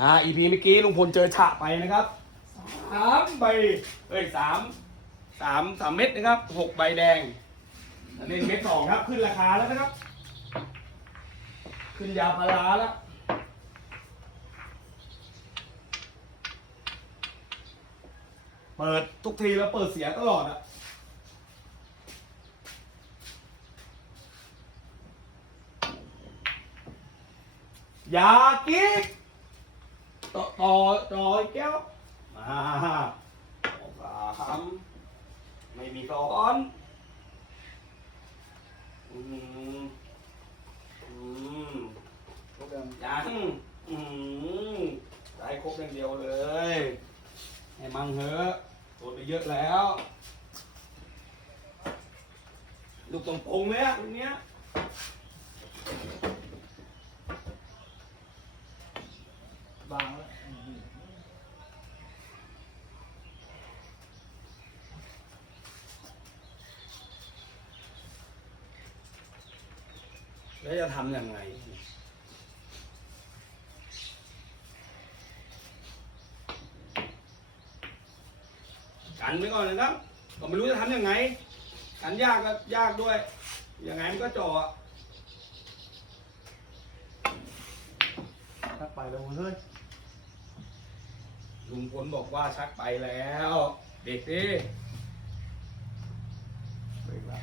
อ่า EP เมื่อกี้ลุงพลเจอฉะไปนะครับสามใบเอ้ยสามสามสามเม็ดนะครับหกใบแดงอันนี้เม็ดสองครับ ขึ้นราคาแล้วนะครับ ขึ้นยาพาราแล้วเปิดทุกทีแล้วเปิดเสียตลอดอะยากิ๊ก ต่อต่อต่ออีกแก้วมาสามไม่มีซ้อนอืมอืมครบยังยังอืมได้ครบอย่างเดียวเลย ให้มังเหอะโดนไปเยอะแล้ว ลูกตรงปงเลยอะลูกเนี้ย บางแล้วแล้วจะทำยังไงกันไว้ก่อนนะครับก็ไม่รู้จะทำยังไง กันยากก็ยากด้วย ยังไงมันก็จ่อถ้าไปแล้วเฮ้ย ลุงพลบอกว่าชักไปแล้ว เด็กดิเบรกแล้ว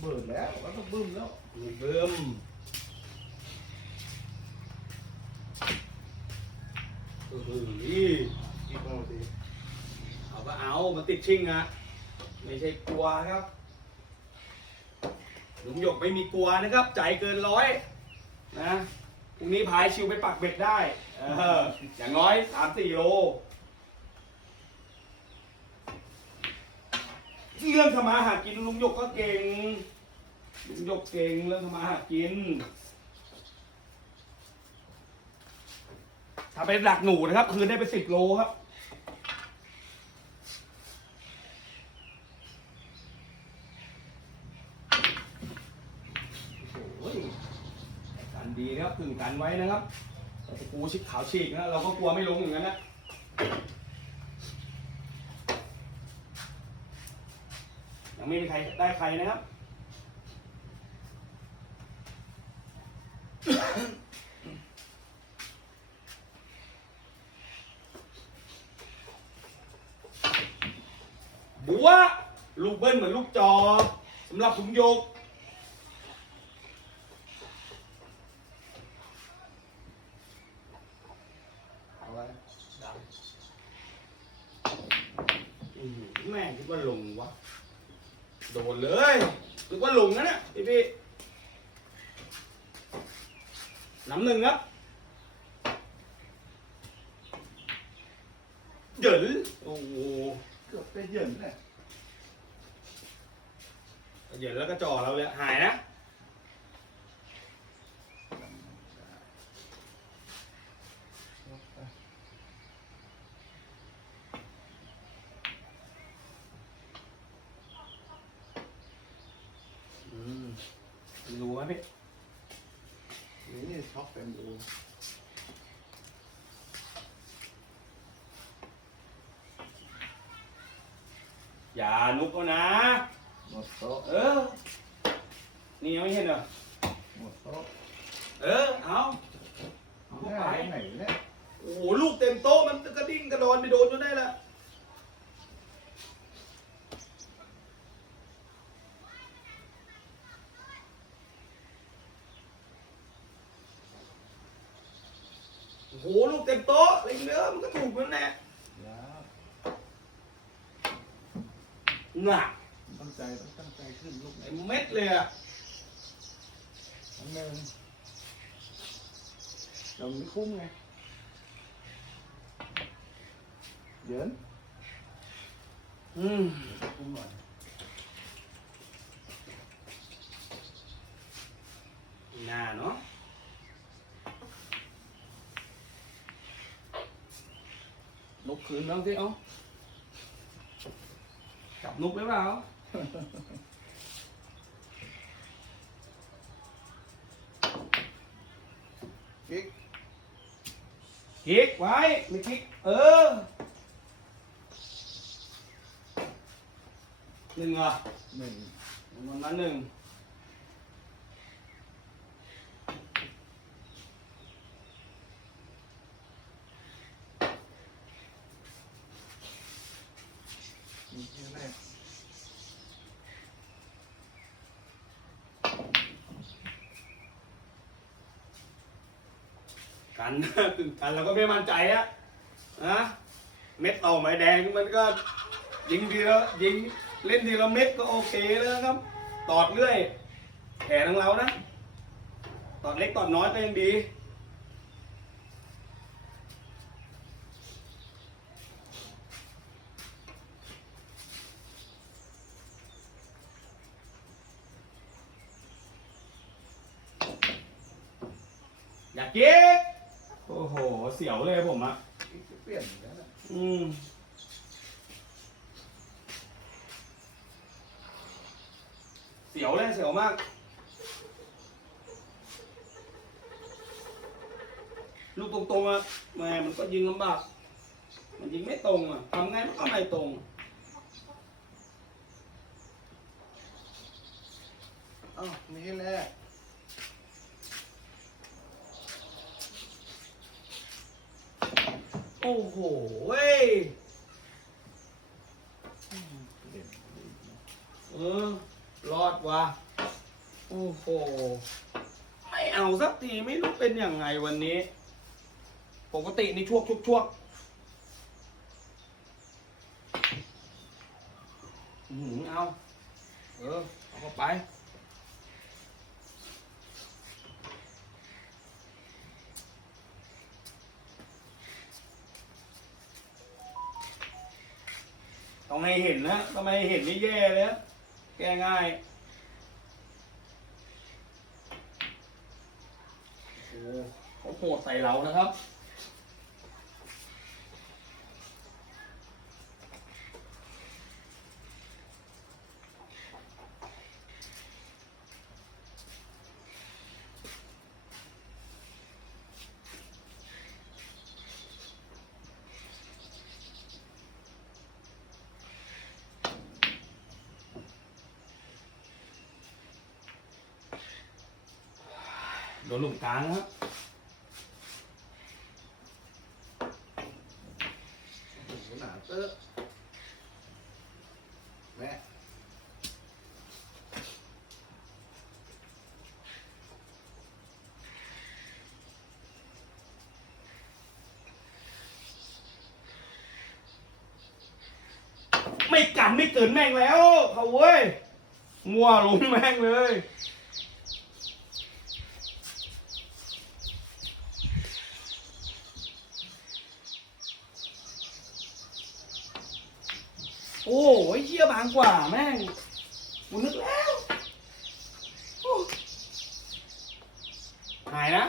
เบิดแล้วแล้วต้องบึ้มแล้วเบิ่มเอออีกแล้วสิเอาก็เอามาติดชิงอะไม่ใช่กลัวครับลุงหยกไม่มีกลัวนะครับ ใจเกินร้อยนะ พรุ่งนี้พายชิวไปปักเบ็ดได้ เออ อย่างน้อยสามสี่โลเรื่องทำมาหากินลุงหยกก็เก่ง ลุงหยกเก่งเรื่องทำมาหากินถ้าเป็นหลักหนูนะครับ คืนได้ไปสิบโลครับ โอ้ยกันดีนะครับถึง กันไว้นะครับตะปูชิดขาวฉีกนะเราก็กลัวไม่ลงอย่างนั้นนะยังไม่มีใครได้ใครนะครับบัวลูกเบิ้ลเหมือนลูกจอสำหรับถุงโยก เอาไว้ อื้อหือแม่งคิดว่าลงวะ โดนเลยคิดว่าลงนะเนี่ยพี่พี่น้ำ หนึ่งครับเดินโอ้โหเกือบไปเหยินเนี่ยเดินแล้วก็จ่อเราเลยหายนะ อืมรู้ไหมพี่ นี่ช็อกเต็มดู อย่านุกเขานะ หมดโต๊ะเออ นี่ยังไม่เห็นเหรอ หมดโต๊ะเออ เอาเอาแม่เข้าไปไหนเนี่ยโอ้โห ลูกเต็มโต๊ะ มันกระดิ่งกระดอนไปโดนจนได้ละ โอ้โห ลูกเต็มโต๊ะอะไรเนื้อมันก็ถูกมันแน่ยา หนักตั้งใจต้องตั้งใจขึ้นลูกไอ้เม็ดเลยอะทั้งหนึ่งเราไม่คุ้มไงเหยินอืมคุ้มหน่อยหน้าเนาะนกคืนบ้างสิเอ้า จับนกหรือเปล่ากิ๊กคลิกไว้ไม่คลิกเออหนึ่งเหรอหนึ่งมันนั้นหนึ่ง กันกันเราก็ไม่มั่นใจอะนะเม็ดต่อไม้แดงมันก็ยิงทีละยิงเล่นทีละเม็ดก็โอเคแล้วครับ ตอดเรื่อยแขนของเรานะ ตอดเล็กตอดน้อยก็ยังดีอยากเก๊กโอ้โห เสียวเลยผมอะเปลี่ยนแล้วนะอืม เสียวเลยเสียวมาก ลูกตรงๆอะแหม่มันก็ยิงลำบาก มันยิงไม่ตรงอะทำไงมันก็ไม่ตรง อ้าวมีแค่แรก โอ้โหเว้ยเออรอดว่ะโอ้โห ไม่เอาสักทีไม่รู้เป็นยังไงวันนี้ ปกตินี่ช่วงช่วงช่วงอื้อหือเอา เออ เอาเข้าไป ต้องให้เห็นนะทำไมเห็นนี่แย่เลยแก้ง่ายโอ้เขาโหดใส่เรานะครับ ลุมกลางครับหนาเตอะแม่ไม่กันไม่เกินแม่งแล้วเขาเว้ย มัวลงแม่งเลย โอ้ยเหี้ยบางกว่าแม่งกูนึกแล้วหายนะ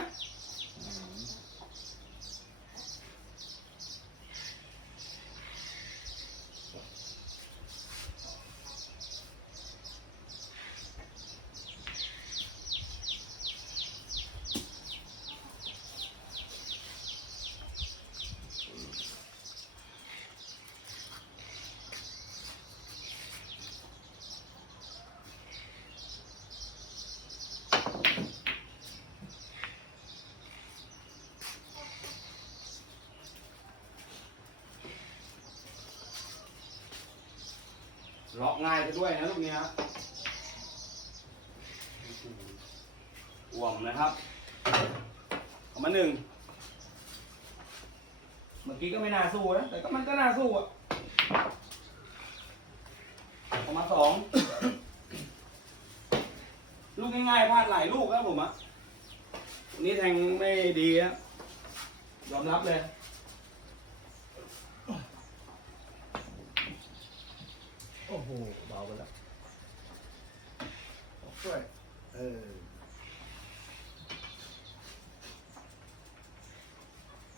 ล็อกง่ายไปด้วยนะลูกเนี้ยอ่วมนะครับเอามาหนึ่งเมื่อกี้ก็ไม่น่าสู้นะ แต่ก็มันก็น่าสู้อะเอามาสอง ลูกง่ายๆพลาดหลายลูกครับผมอะวันนี้แทงไม่ดีนะยอมรับเลย โอ้โหเบาไปแล้วออกช่วยเออ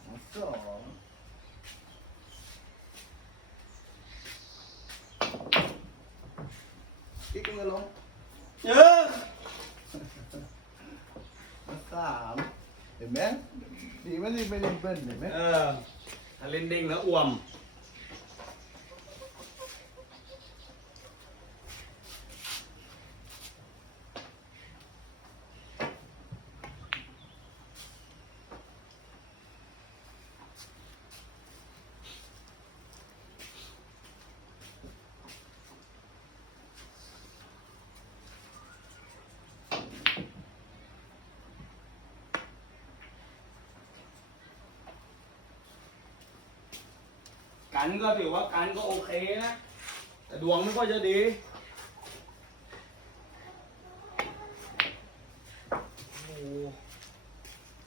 มาสองกิ๊กมือลงเออมาสามเห็นไหมดีไหมดีไม่เล่นเปิ้ลเห็นไหมเออถ้าเล่นเด้งแล้วอ่วม กันก็ถือว่ากันก็โอเคนะ แต่ดวงไม่ค่อยจะดีโอ้โห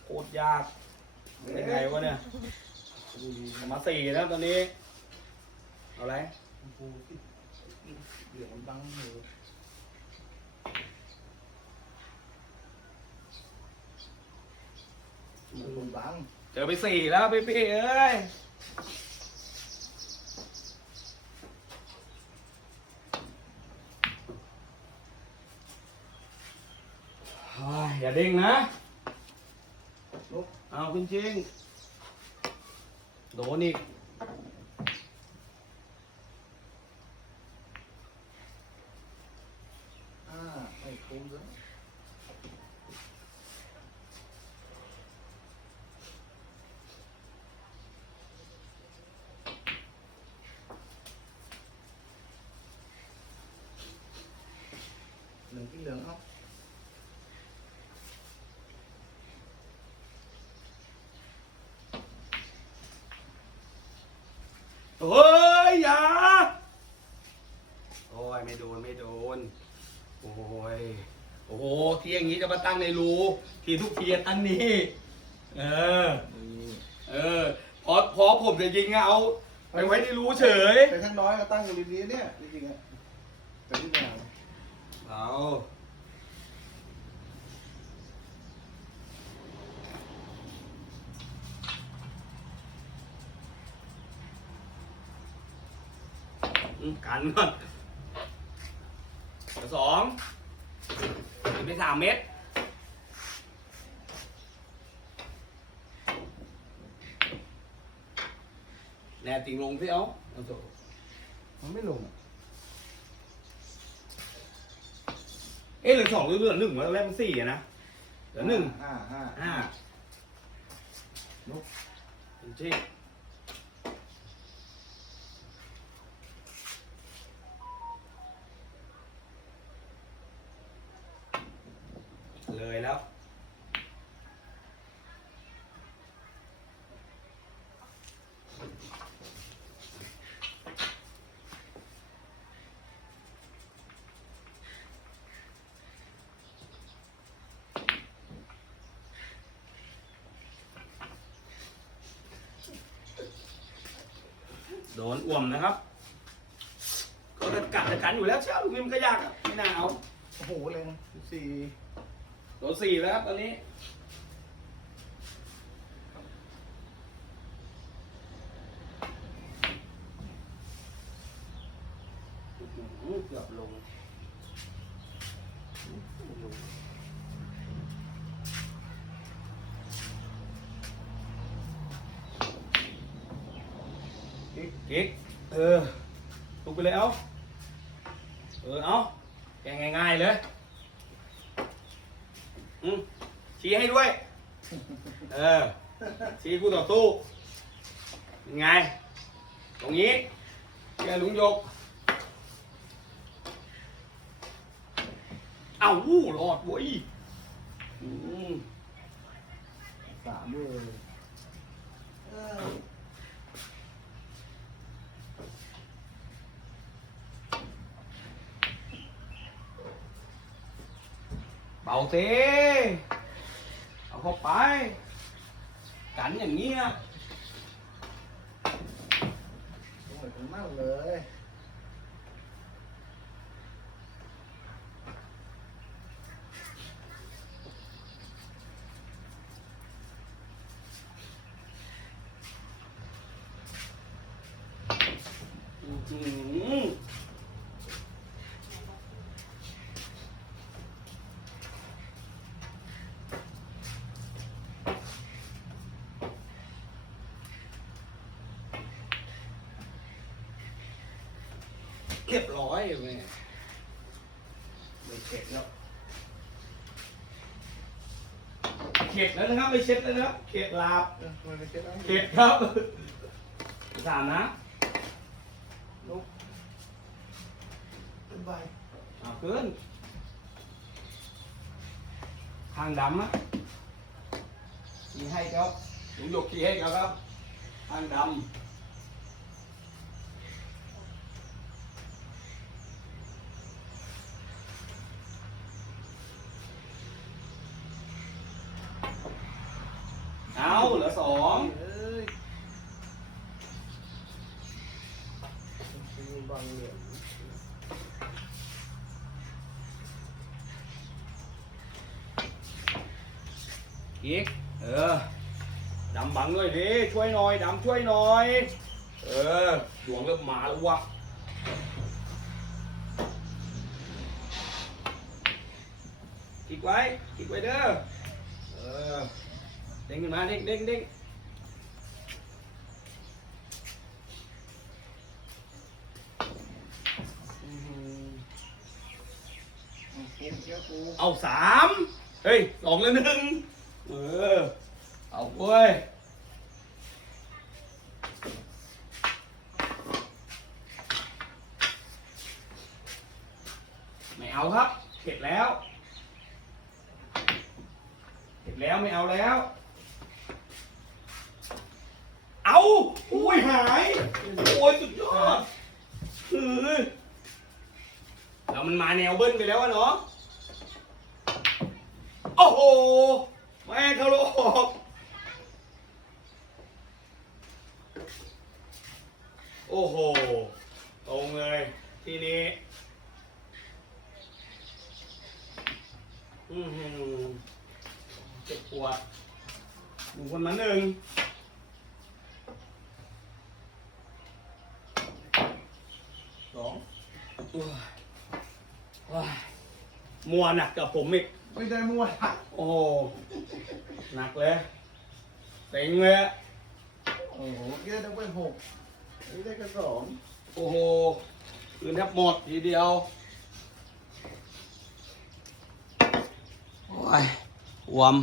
โคตรยากยังไงวะเนี่ยมาสี่แล้วตอนนี้ เอาไรโอ้โหเดี๋ยวมันบังอยู่มันคนบัง เจอไปสี่แล้วพี่พี่เอ้ยเฮ้ย อย่าเด้งนะลุกเอาจริงๆโดนอีกอ่าไม่คุ้มแล้วเหลืองที่เหลืองเอา เฮ้ยอย่าโอ้ยไม่โดนไม่โดน โอ้ยโอ้โหที่อย่างนี้จะมาตั้งในรูทีทุกทีตั้งนี้ เออนี่เออ พอพอผมจะยิงอะเอาไปไว้ในรูเฉย แต่ข้างน้อยก็ตั้งอยู่ริมนี้เนี่ยจริงๆอะแต่ที่ไหนเอา กันก่อนเดี๋ยวสองไปสามเม็ดแน่จริงลงที่เอาเอาโถมันไม่ลงอะเอ๊ะเหลือสองหรือเหลือหนึ่งวะตอนแรกมันสี่อะนะเหลือหนึ่งห้าห้าห้า ลุก จริงเลยแล้ว โดนอ่วมนะครับ ก็จะกัดจะกันอยู่แล้วเช้าลูกนี้มันก็ยากอะไม่น่าเอาโอ้โหแรงสี่โดนสี่แล้วครับตอนนี้อื้อหือเกือบลง กิ๊ก กิ๊กเออลุกไปเลยเอา เออเอาแกงง่ายๆเลยอืมชี้ให้ด้วย เออ ชี้คู่ต่อสู้ยังไง ตรงนี้แกลุงยก เอาวู้รอดเว้ยอืมสามเลย เออเบาเต้เอาเข้าไป กันอย่างนี้นะลงไปตรงนั่นเลย อื้อหือ อยแม่ไม่เข็ดแล้วเข็ดแล้วนะครับไม่เช็ดแล้วนะครับเข็ดลาบเข็ดครับสามนะลุกขึ้นไปเอาขึ้นทางดำอะขี่ให้เขาลุงหยกขี่ให้ครับทางดำเอาเหลือสอง เอ้ยมีบางเหลี่ยม อีก เออ ดำบังด้วยดิ ช่วยหน่อยดำช่วยหน่อย เออดวงเริ่มมาแล้ววะคิดไว้คิดไว้เด้อเออเด้งขึ้นมาเด้งเด้งเด้งเอาเก็บเกี่ยวกูเอาสามเฮ้ยสองแล้วหนึ่งเออ เอาเว้ย เอาครับเข็ดแล้วเข็ดแล้วไม่เอาแล้ว เอาอุ้ยหายโอ้ยสุดยอดคือแล้วมันมาแนวเบิ้ลไปแล้วอะเนาะโอ้โหแม่งเขาโลกโอ้โห ตรงเลย ทีนี้ อือหือเจ็บปวดหนึ่งคนมาหนึ่งสองโอ้ยโอ้ยมัวหนักกับผมอีก ไม่ได้มั่วละโอ้โหหนักเลยเต็งเลยอะโอ้โหเกี่ยวต้องเป็นหกนี่ได้แค่สองโอ้โหคืนแทบหมดทีเดียว อ้ยวม